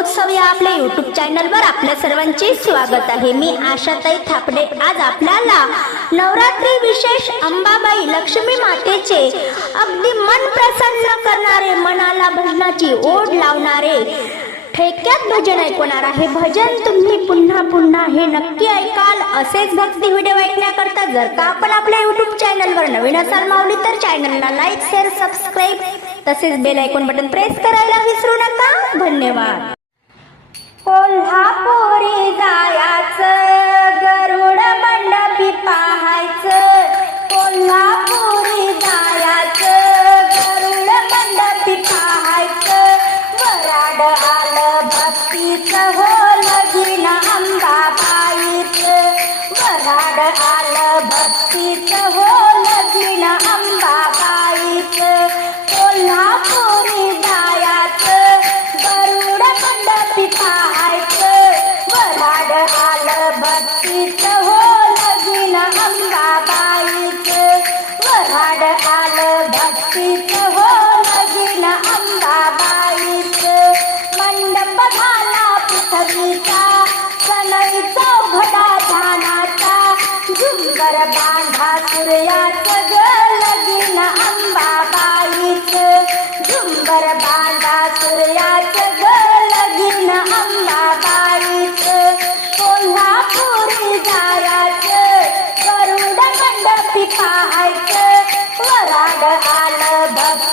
उत्सव या आपल्या युट्यूब चॅनलवर आपल्या सर्वांचे स्वागत आहे. मी आशाताई थापडे. आज आपल्याला नवरात्री विशेष अंबाबाई लक्ष्मी मातेचे अगदी मन प्रसन्न करणारे मनाला भजनाची ओढ लावणारे ठेक्यात भजन ऐकवणार आहे. भजन तुम्ही पुन्हा पुन्हा हे नक्की ऐकाल. असेच भक्ती व्हिडिओ ऐकण्याकरता जर का आपण आपल्या युट्यूब चॅनलवर नवीन असाल मावली तर चॅनलला लाईक शेअर सबस्क्राईब तसेच बेल ऐकून बटन प्रेस करायला विसरू नका. धन्यवाद. कोल्हापुरी जायाचं गरुड मंडपी पाहा आलं भक्तीचं हो लगीन अंबाबाईचं मंडप झाला पृथ्वीचा सनई चौघडा ध्यानाचा झुंबर बांधा सूर्याचं ग लगीन अंबाबाईचं. झुंबर बांधा सूर्याचं ग लगीन अंबाबाईचं. कोल्हापुरी जायाचं. गरुड मंडपी पाहायचं. वराड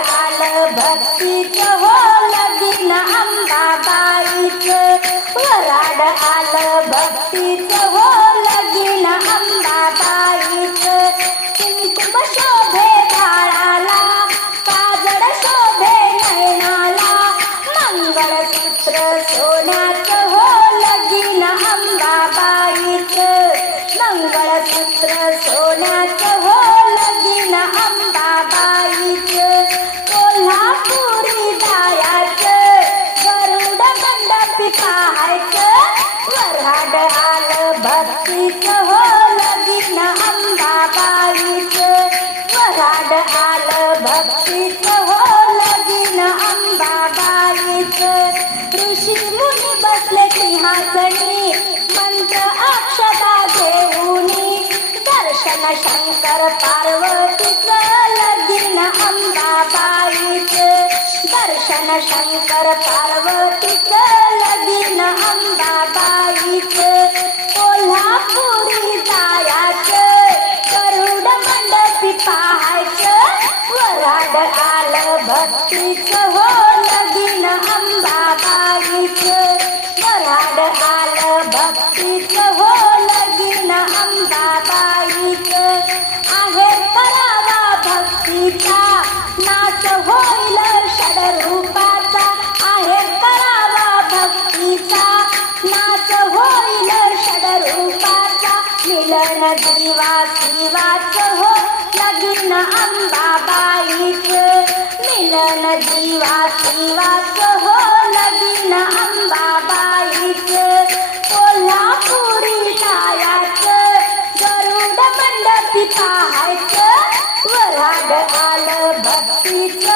आलं भक्तीचं हो लगीन अंबाबाईच. वराड आलं भक्तीच हो वराड आलं भक्तीचं हो लगीन अंबाबाईच. वराड आलं भक्तीचं हो लगीन अंबाबाईच. ऋषी मुनी बसले सिंहासनी मंत्र अक्षता घेऊनी दर्शन शंकर पार्वतीचं लगीन अंबाबाईच. दर्शन शंकर पार्वतीचं आलं हो लगीन अंबाबाईच. वराड आलं भक्तीच हो लगीन अंबाबाईच. आहे करावा भक्तीचा नाच होईल षडरूपाचा आहे करावा भक्तीचा नाच होईल षडरूपाचा मिलन जीवा शिवाच हो लगीन अंबाबाईच. मिलन जीवा शिवाचं हो लगीन अंबाबाईच कोल्हापुरी टायाचं गरुड मंडपी पाहायचं. वराड आलं भक्तीच